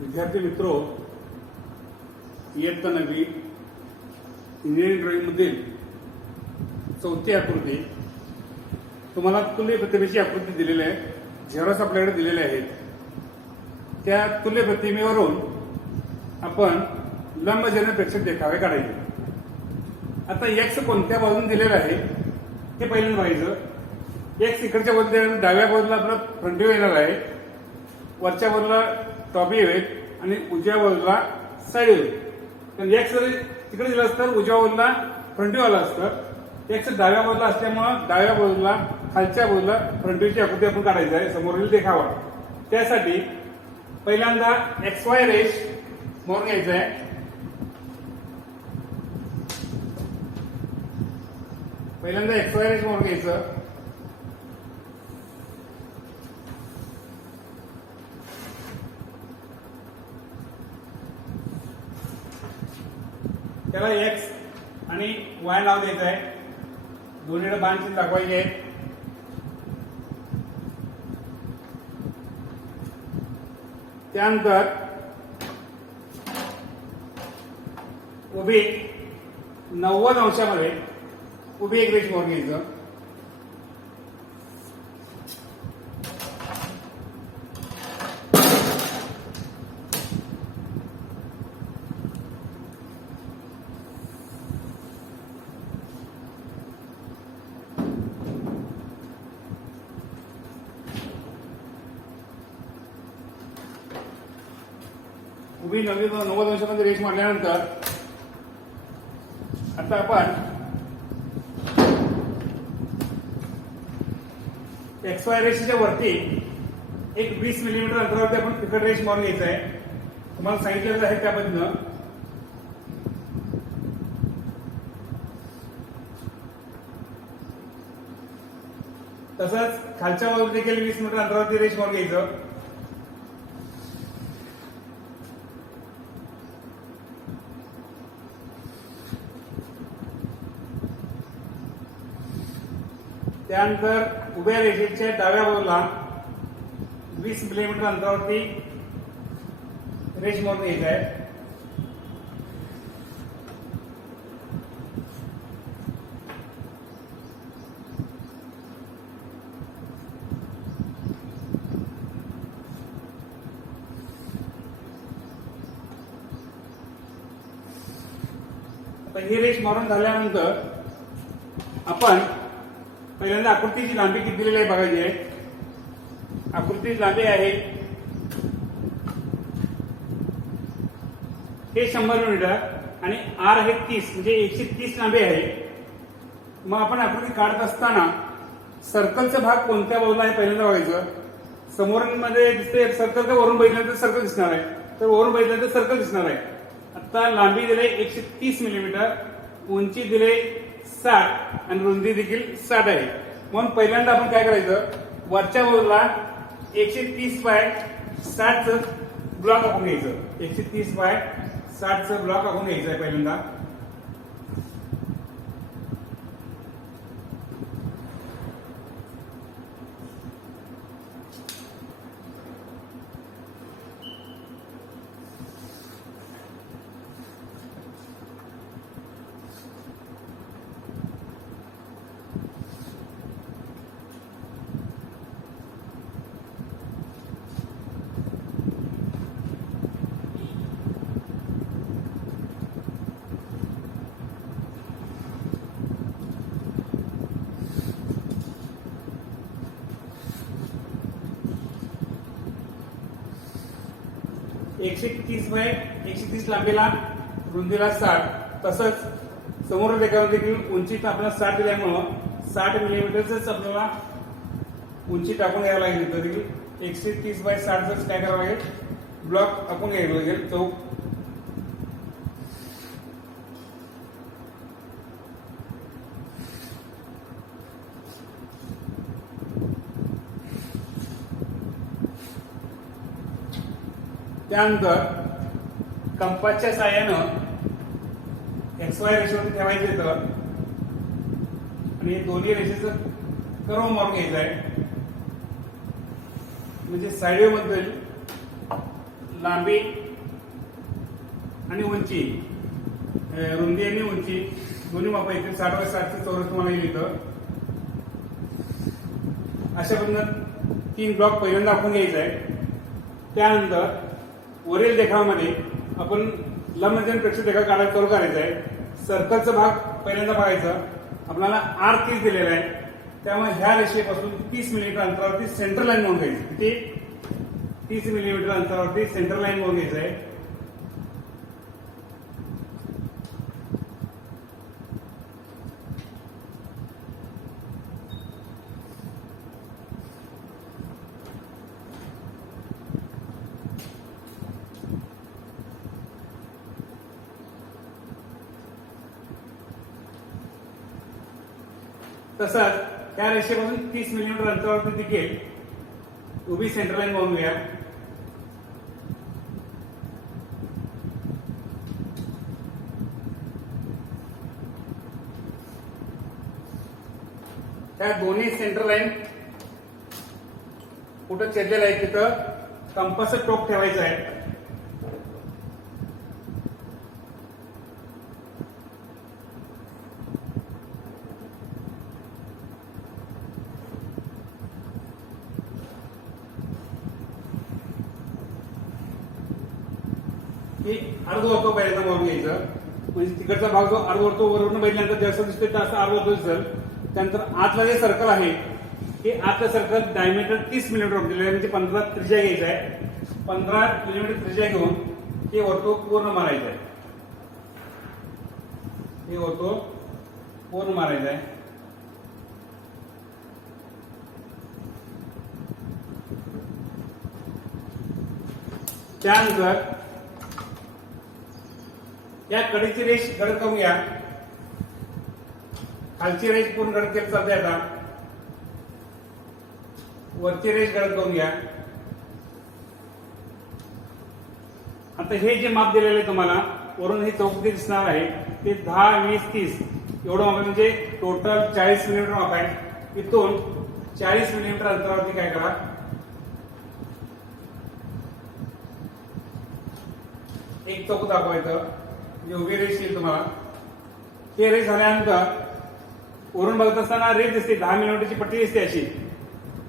विद्यार्थी मित्रो, इयत्ता 9वी इंजिनिअरिंग ड्रॉइंग मधील चौथी आकृती तुम्हाला तुल्य प्रतिमेची आकृती दिलेली आहे. झेरॉक्स आपल्याकडे दिलेले आहेत. त्या तुल्य प्रतिमेवरून आपण लंबजन्य प्रेक्षक देखावे काढायचे. आता एक्स कोणत्या बाजूने दिलेला आहे हे पहिल्यांदा पाहायचं. एक्स इकडच्या बाजूला, डाव्या बाजूला आपला फ्रंट व्ह्यू येणार आहे, वरच्या बाजूला टॉप व्ह्यू आहे आणि उजव्या बाजूला साइड व्ह्यू. पण एक्स जर तिकडे दिलं असतं उजव्या बाजूला फ्रंट व्ह्यू आला असतं. एक्स डाव्या बाजूला असल्यामुळे डाव्या बाजूला खालच्या बाजूला फ्रंट व्ह्यूची आकृती आपण काढायची आहे, समोरील देखावा. त्यासाठी पहिल्यांदा XY रेष मोर घ्यायचा आहे. पहिल्यांदा XY रेष मोर घ्यायचं. त्याला X आणि Y नाव द्यायचं आहे. दोन्हीकडे बाण चिन्ह दाखवायचे आहे. त्यानंतर उभी 90 अंशामध्ये उभी एक रेष मोर घ्यायचं. उभी 90 अंशामध्ये रेष मारल्यानंतर आता आपण XY रेषेच्या वरती एक 20 मिलीमीटर अंतरावरती आपण तिकड रेष मारून घ्यायचं आहे. तुम्हाला सांगितलेलं आहे त्या पद्धतीनं. तसंच खालच्या बाजूला देखील 20 मीटर अंतरावरती रेष मारून घ्यायचं. त्यानंतर उभ्या रेषेच्या डाव्या बाजूला 20 मिलीमीटर अंतरावरती रेष मोरून घ्यायची आहे. आता ही रेष मारून झाल्यानंतर आपण पहिल्यांदा आकृतीची लांबी किती दिलेली आहे बघायची आहे. आकृतीची लांबी आहे हे 100 मीटर आणि R आहे 30, म्हणजे 130 लांबी आहे. मग आपण आकृती काढत असताना सर्कलचा भाग कोणत्या बाजूला आहे पहिल्यांदा बघायचं. समोरून मध्ये दिसते सर्कल, का वरून बघितल्यानंतर सर्कल दिसणार आहे, तर वरून बघितल्यानंतर सर्कल दिसणार आहे. आता लांबी दिले 130 मिलीमीटर, उंची दिले 60 आणि रुंदी देखील 60 आहे. म्हणून पहिल्यांदा आपण काय करायचं, वरच्या बाजूला 130 बाय 60 च ब्लॉक आखून घ्यायचं. 130 बाय 60 च ब्लॉक आखून घ्यायचं आहे पहिल्यांदा. एकशे 130 लांबीला, रुंदीला 60. तसंच समोर देखावर देखील उंची आपल्याला 60 दिल्यामुळं 60 मिलीमीटरच आपल्याला उंची टाकून घ्यायला लागेल. तर देखील 130 बाय 60 काय करावं लागेल, ब्लॉक आपण घ्यायला लागेल, चौक. त्यानंतर कंपासच्या साहाय्यानं XY रेषेवरती ठेवायचे तर आणि दोन्ही रेषेचं कर्व मारून घ्यायचा आहे. म्हणजे साइड व्ह्यू मध्ये लांबी आणि उंची, रुंदी आणि उंची दोन्ही माप येतील. 60 बाय 60 चौरस तुम्हाला येईल इथं. अशा पद्धतीनं 3 ब्लॉक पहिल्यांदा आपण घ्यायचा आहे. त्यानंतर वरील देखावामध्ये आपण लंबजनपेक्षा देखाव काढायला चालू करायचा आहे. सर्कलचा भाग पहिल्यांदा बघायचा. आपल्याला आर 30 दिलेला आहे, त्यामुळे ह्या रेषेपासून 30 मिलीमीटर अंतरावरती सेंटर लाईन म्हणून घ्यायची. किती? 30 मिलीमीटर अंतरावरती सेंटर लाईन म्हणून घ्यायचं आहे. तसंच त्या रेषेपासून 30 मिलीमीटर अंतरावरती देखील उभी सेंटर लाईन बनवून घ्या. त्या दोन्ही सेंटर लाईन कुठं छेदलेलं आहे तिथं कंपासचं टोक ठेवायचं आहे. अर्धवर्तुळ पहिल्यांदा मारून घ्यायचं. म्हणजे तिकडचा भाग जो अर्धवर्तुळ वरून बघितल्यानंतर जसं दिसतोय तसं अर्धवर्तुळ दिसेल. त्यानंतर आतला जे सर्कल आहे हे आतलं सर्कल डायमीटर 30 मिलीमीटर दिलेलं आहे, म्हणजे 15 त्रिज्या घ्यायचा आहे. 15 मिलीमीटर त्रिज्या घेऊन हे वर्तुळ पूर्ण मारायचं आहे. हे वर्तुळ पूर्ण मारायचं आहे. त्यानंतर या कडेची रेष गडद करून घ्या. खालची रेष पूर्ण गडद केली चालते. आता वरची रेष गडद करून घ्या. आता हे जे माप दिलेलं आहे तुम्हाला वरून हे चौकटी दिसणार आहे ते 10, 20, 30 एवढं माप, म्हणजे टोटल 40 मिलीमीटर माप आहे. इथून 40 मिलीमीटर अंतरावरती काय करा, एक चौक दाखवायचं. उभी रेष येईल तुम्हाला. हे रेष झाल्यानंतर वरून बघत असताना रेष दिसते 10 मिलीमीटरची पट्टी दिसते अशी.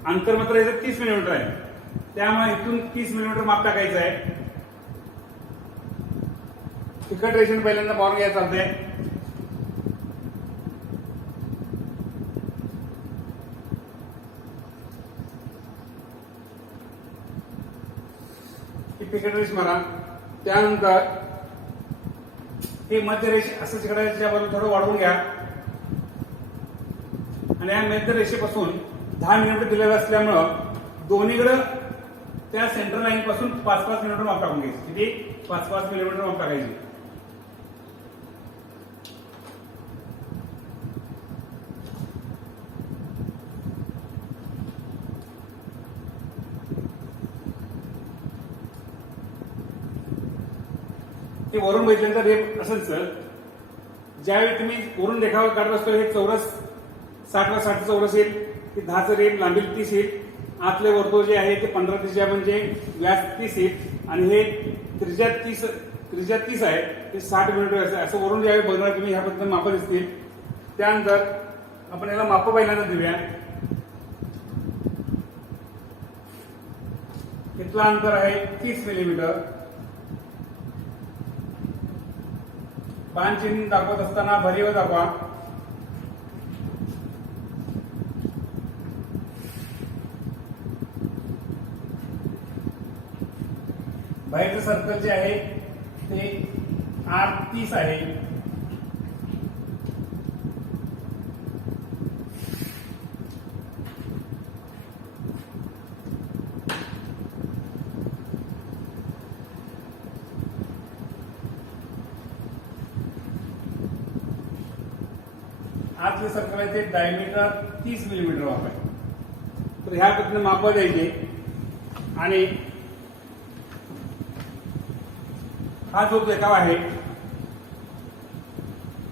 अंतर मात्र याचं 30 मिलीमीटर आहे, त्यामुळे इथून 30 मिलीमीटर माप टाकायचं आहे. तिकट रेषेने पहिल्यांदा मारून घ्यायला चालतंय. ही तिकट रेष मारा. त्यानंतर हे मध्य रेष असं तिकडाच्या बाजूला थोडं वाढवून घ्या आणि या मध्य रेषेपासून 10 मिलीमीटर दिलेलं असल्यामुळं दोन्हीकडे त्या सेंटर लाईन पासून 5-5 मिलीमीटर माप टाकून घ्यायची. किती? 5-5 मिलीमीटर माप टाकायची. ते वरून बघितल्यानंतर रेप असेल सर. ज्यावेळी तुम्ही वरून देखावा काढत असतो हे चौरस 60 बाय 60 चौरस येईल. ते 10चं रेप लांबी 30 येईल. आतले वर्तुळ जे आहे ते 15 त्रिज्या म्हणजे व्यास 30 येईल आणि हे त्रिज्या 30 आहे ते 60 मिलीमीटर असं वरून ज्यावेळी बघणार तुम्ही ह्या पद्धतीने माप दिसतील. त्यानंतर आपण याला माप पहिल्यांदा देऊया. इथलं अंतर आहे 30 मिलीमीटर. बाण चिन्ह दाखवत असताना भरीव दाखवा. बाहेरचं सर्कल जे आहे ते आर 30 आहे. आतले सर्कल आहे ते डायमीटर 30 मिलीमीटर माप आहे. तर ह्या पद्धतीने माप द्यायचे आणि हा जो देखावा आहे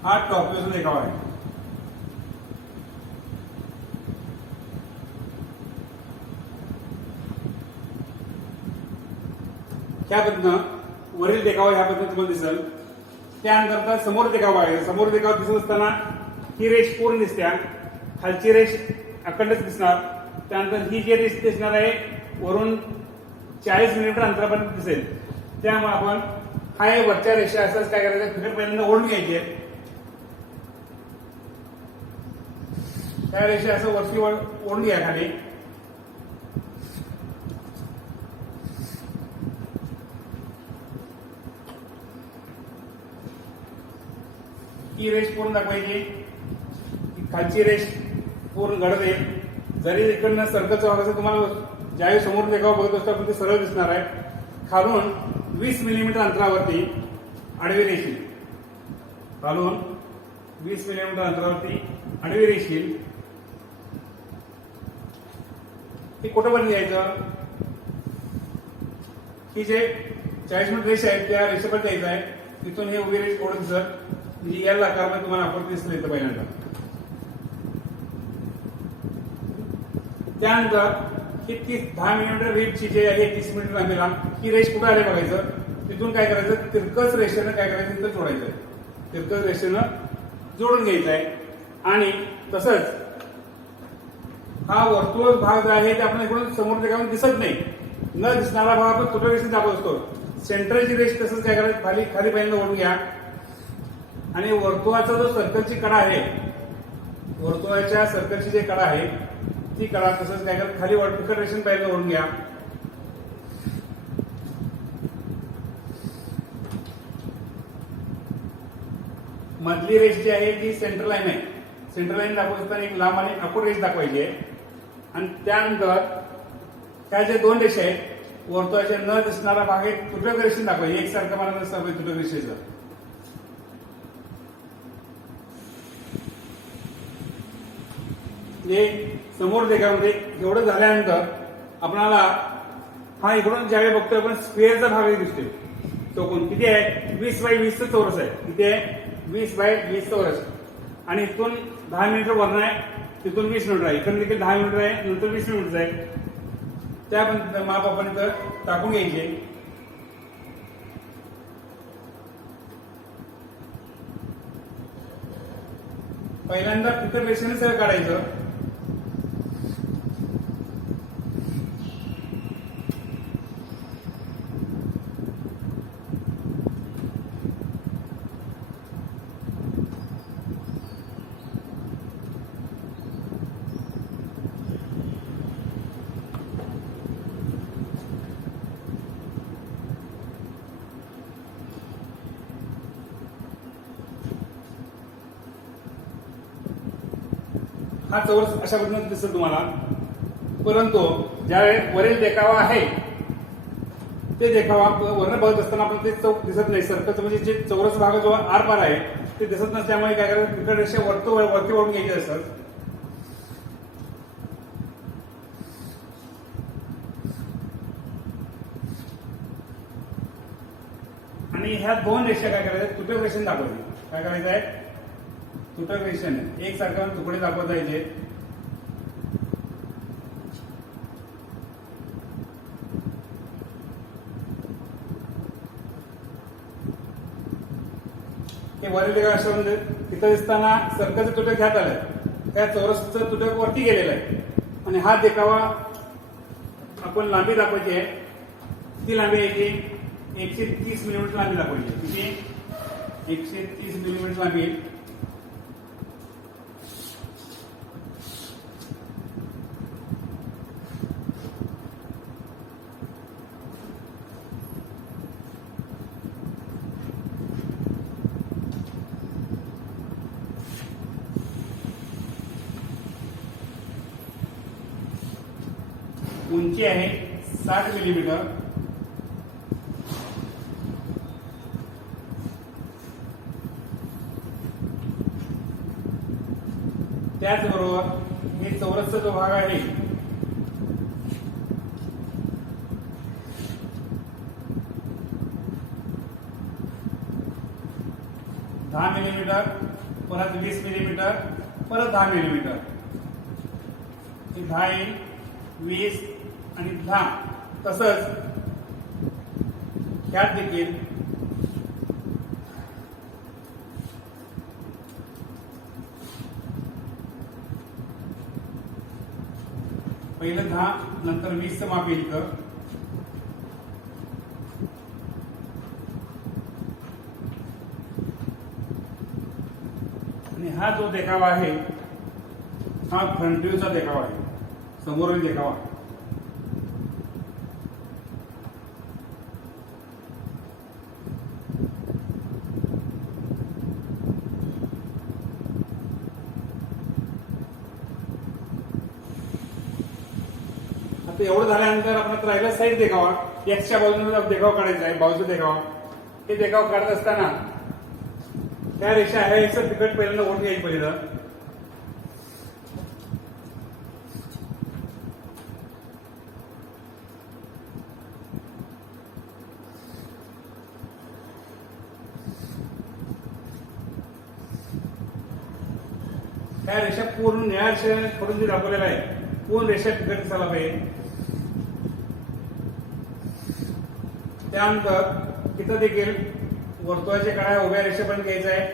हा टॉप व्ह्यूचा देखावा आहे. ह्या पद्धतीनं वरील देखावा ह्या पद्धतीने तुम्हाला दिसेल. त्यानंतर समोर देखावा आहे. समोर देखावा दिसत असताना ही रेष पूर्ण दिसत्या, खालची रेष अखंडच दिसणार. त्यानंतर ही जी रेष दिसणार आहे वरून 40 मिलीमीटर अंतरापर्यंत दिसेल. त्यामुळे आपण हा वरच्या रेषा असंच काय करायचं, फिगर पहिल्यांदा ओढून घ्यायची आहे. त्या रेषा असं वरती ओढून घ्या खाली. ही रेष पूर्ण दाखवायची. खालची रेष पूर्ण घडत येईल. जरी इकडनं सर्कलचा भाग असेल, तुम्हाला ज्यावेळी समोर देखावा बघत असतो आपण ते सरळ दिसणार आहे. खालून 20 मिलीमीटर अंतरावरती आडवी रेष येईल. खालून 20 मिलीमीटर अंतरावरती आडवी रेष येईल. हे कुठंपर्यंत यायचं, ही जे 40 मिनिट रेष आहे त्या रेषेपर्यंत यायचं आहे. तिथून हे उभी रेष ओढत दिसत म्हणजे या आकारामध्ये तुम्हाला आकृती दिसली इथं पहिल्यांदा. त्यानंतर ही 10 मिलीमीटर वेबची जे आहे 30 मिनिट लांबीला ही रेष कुठे आली बघायचं. तिथून काय करायचं, तिरकस रेषेनं काय करायचं, तिथं जोडायचं. तिरकस रेषेनं जोडून घ्यायचं आहे. आणि तसंच हा वर्तुळ भाग जो आहे ते आपण इकडून समोर देखावून दिसत नाही. न दिसणारा भाग आपण तुटक रेषेने दाखवत असतो. सेंटरची रेष तसंच काय करायचं, खाली पहिल्यांदा ओढून घ्या. आणि वर्तुळाचा जो सर्कलची कडा आहे, वर्तुळाच्या सर्कलची जी कडा आहे ती कडा तसंच काय करा, खाली वर्टिकल रेषेने पहिल्यांदा ओढून घ्या. मधली रेष जी आहे ती सेंटर लाईन आहे. सेंटर लाईन दाखवत असताना एक लांब आणि आखूड रेष दाखवायची आहे. आणि त्यानंतर त्या ज्या दोन रेषा आहेत वर्तुळाच्या न दिसणारा भाग आहे तुटक रेषेने दाखवायची. एकसारखं मला नसतं तुटक रेषेचं. समोर देखामध्ये एवढं झाल्यानंतर आपल्याला हा इकडून ज्यावेळी बघतोय आपण स्क्वेअरचा भाग दिसतोय. चौकोन किती आहे, 20 बाय 20 चौरस आहे. किती आहे, 20 बाय 20 चौरस. आणि इथून 10 मिनिट वर्ण आहे, तिथून 20 मिनिट आहे. इकडून देखील 10 मिनिट आहे, नंतर 20 मिनिट आहे. त्या माप आपण इथं टाकून घ्यायचे. पहिल्यांदा तुटक रेषेने सरळ काढायचं. हा चौरस अशा पद्धतीने दिसत तुम्हाला. परंतु ज्यावेळेस वरील देखावा आहे ते देखावा वर्ण बघत असताना आपण ते चौक दिसत नाही. सर्कलचं म्हणजे जे चौरस भाग जो आर पार आहे ते दिसत नसल्यामुळे काय करायचं, तिकडे रेषा वरती ओढून घ्यायची असतात. आणि ह्या दोन रेषा काय करायच्या, तुटक रेषेने दाखवायची. काय करायचं आहे, तुटक रेषेने एकसारखा तुकडे दाखवत जायचे. हे वरील देखावा अशा म्हणजे तिथं दिसताना सर्कलचं तुटक ह्यात आलंय, त्या चौरसचं तुटक वरती गेलेलं आहे. आणि हा देखावा आपण लांबी दाखवायची आहे. ती लांबी यायची 130 मिलीमीटर लांबी दाखवायची. किती, 130 मिलीमीटर लांबी. उंची आहे 60 मिलीमीटर. त्याचबरोबर हे चौरसचा जो भाग आहे दहा मिलीमीटर, परत 20 मिलीमीटर, परत 10 मिलीमीटर. 10, 20 आणि 10. तसंच ह्यात देखील पहिलं 10 नंतर 20 माप येईल इथं. आणि हा जो देखावा आहे हा फ्रंट व्ह्यूचा देखावा आहे, समोरील देखावा. आता एवढं झाल्यानंतर आपण राहिला साईड देखावा. एक्सच्या बाजूने देखावा काढायचा आहे, बाजूचा देखावा. हे देखावा काढत असताना त्या रेषा आहे याचं तिकट पहिल्यांदा ओढून घ्यायची पहिलं. ह्या रेषा पूर्ण निळ्या रेषेकडून जे दाखवलेला आहे पूर्ण रेषा तिकट दिसायला पाहिजे. त्यानंतर इथं देखील वर्तुळाच्या काळ्या उभ्या रेषा पण घ्यायचा आहे,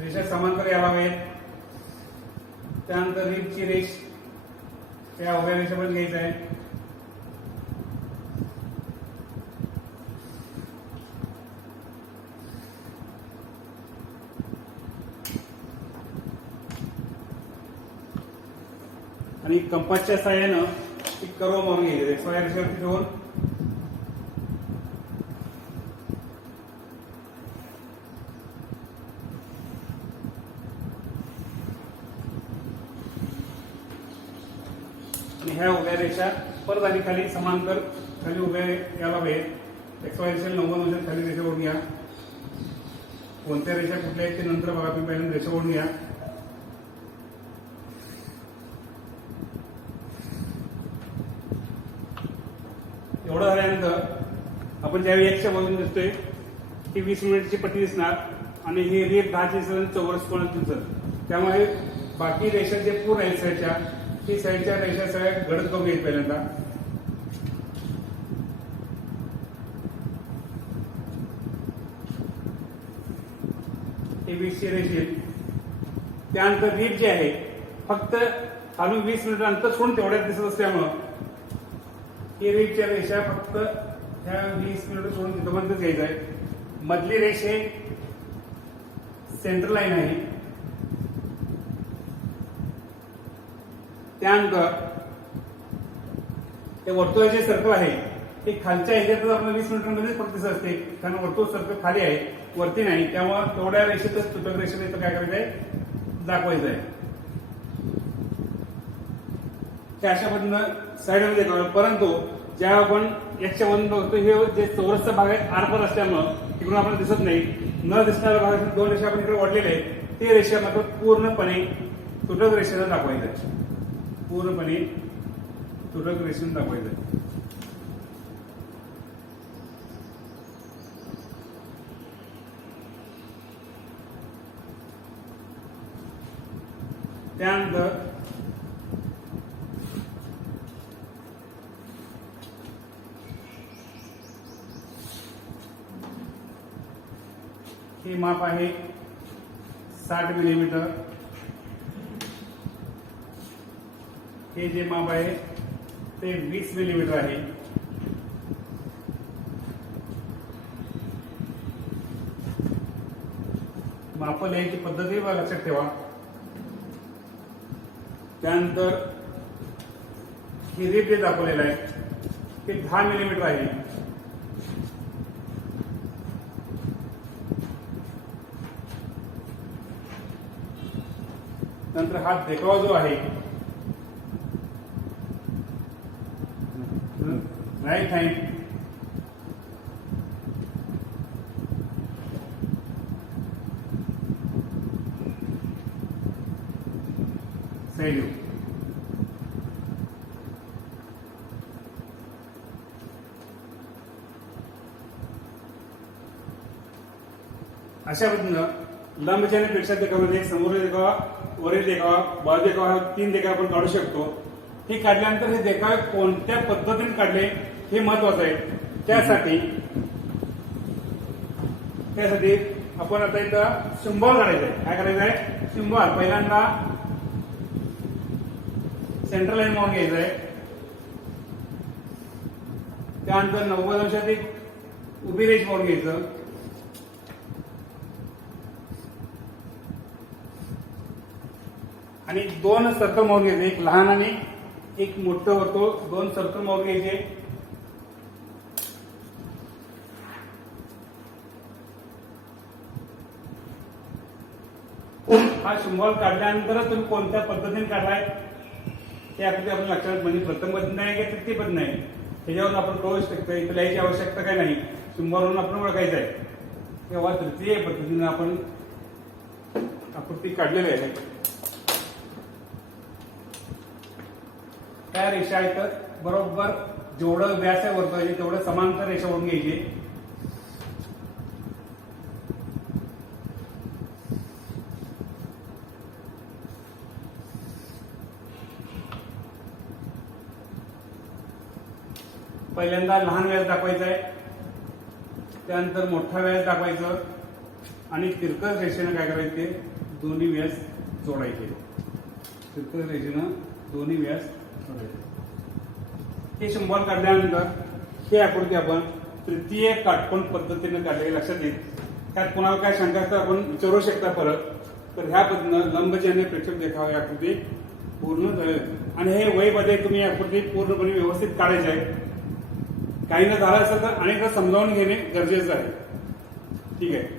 रेषा समांतर यायला हवेत. त्यानंतर रिबची रेष या उभ्या रेषा पण घ्यायचा आहे. आणि कंपासच्या साहाय्यानं एक कर्व मारून घ्यायचे XY रेषेवरती ठेवून आणि ह्या उभ्या रेषा परत आणि खाली समांतर खाली उभ्या यायला पाहिजे. XY रेषेला 90 अंश खाली रेषा ओढून घ्या. कोणत्या रेषा कुठल्या आहेत ते नंतर बघा, तुम्ही पहिल्यांदा रेषा ओढून घ्या. एवढं झाल्यानंतर आपण ज्यावेळी एक्सच्या बाजूने दिसतोय ही 20 मिनिटची पट्टी दिसणार आणि ही रेप 10ची दिसेल, चौरस कोण दिसेल. त्यामुळे बाकी रेषा जे पूर्ण आहेत साईडच्या, ही साईडच्या रेषा सगळ्या गडद करून येईल पहिल्यांदा. हे 20ची रेष येईल. त्यानंतर रीप जे आहे फक्त खालून 20 मिनिट अंतर सोडून तेवढ्यात दिसत असल्यामुळं ही रेषच्या रेषा फक्त ह्या 20 मिनिट सोडून तिथपर्यंत घ्यायचं आहे. मधली रेष हे सेंटर लाईन आहे. त्यानंतर हे वर्तुळाचे सर्कल आहे हे खालच्या ह्याच्यातच आपल्याला 20 मिनिटांमध्येच फक्त दिसत असते, कारण वर्तुळ सर्कल खाली आहे वरती नाही. त्यामुळे तेवढ्या रेषेतच तुटक रेषेत इथं काय करायचं आहे दाखवायचं आहे. त्या अशा पद्धतीनं साईडमध्ये दाखवलं. परंतु ज्या आपण एक्सच्या बाजूने बघतो हे जे चौरसचा भाग आहे आरपार असल्यामुळं तिकडून आपल्याला दिसत नाही. न दिसणाऱ्या भागात 2 रेषा आपण इकडे वाढलेल्या आहेत, ते रेषा मात्र पूर्णपणे तुटक रेषेनं दाखवायचं आहे. पूर्णपणे तुटक रेषेनं दाखवायचं आहे. त्यानंतर हे माप आहे 60 मिलीमीटर. हे जे माप आहे ते 20 मिलीमीटर आहे. माप लिहायची पद्धतही लक्षात ठेवा. त्यानंतर हे रीप जे दाखवलेलं आहे ते 10 मिलीमीटर आहे. नंतर हा देखावा जो आहे राईट हँड साईड व्ह्यू. अशा पद्धतीनं लंबचैनपेक्षा देखाव्यामध्ये समोरील देखावा, वरील देखावा, बाजू देखावा 3 देखावे आपण काढू शकतो. हे काढल्यानंतर हे देखावे कोणत्या पद्धतीने काढले हे महत्वाचं आहे. त्यासाठी आपण आता इथं सिम्बॉल काढायचा आहे. काय करायचं आहे? सिम्बॉल पहिल्यांदा सेंट्रल लाईन मारून घ्यायचं आहे. त्यानंतर 90 अंशात एक उभी रेष मारून घ्यायचं. आणि 2 सर्कल मारून घ्यायचे, एक लहान आणि एक मोठं वर्तुळ. 2 सर्कल मारून घ्यायचे. हा सिम्बॉल काढल्यानंतर तुम्ही कोणत्या पद्धतीने काढलाय ते आकृती आपण लक्षात, म्हणजे प्रथम पद्धत नाही की तृतीय पद्धत नाही, त्याच्यावरून आपण कळू शकतो. इथं लिहायची आवश्यकता काय नाही, सिम्बॉलवरून आपण ओळखायचं आहे. तेव्हा तृतीय पद्धतीने आपण आकृती काढलेली आहे. त्या रेषा आहेत बरोबर जेवढं व्यास आहे वर्तुळाचे तेवढं समांतर रेषा ओढून घ्यायची. पहिल्यांदा लहान व्यास दाखवायचा आहे, त्यानंतर मोठा व्यास दाखवायचं आणि तिरकस रेषेनं काय करायचे? दोन्ही व्यास जोडायचे. तिरकस रेषेनं दोन्ही व्यास जोडायचे. हे सिम्बॉल काढल्यानंतर हे आकृती आपण तृतीय काटकोन पद्धतीने काढले. लक्षात येईल. त्यात कोणाला काय शंका असता आपण विचारू शकता परत. तर ह्या पद्धतीनं लंबचिन्ह प्रेक्षक देखावा ही आकृती पूर्ण झाली. आणि हे वहीमध्ये तुम्ही आकृती पूर्णपणे व्यवस्थित काढायची आहे. काही न झालं असेल तर अनेकदा समजावून घेणे गरजेचं आहे. ठीक आहे.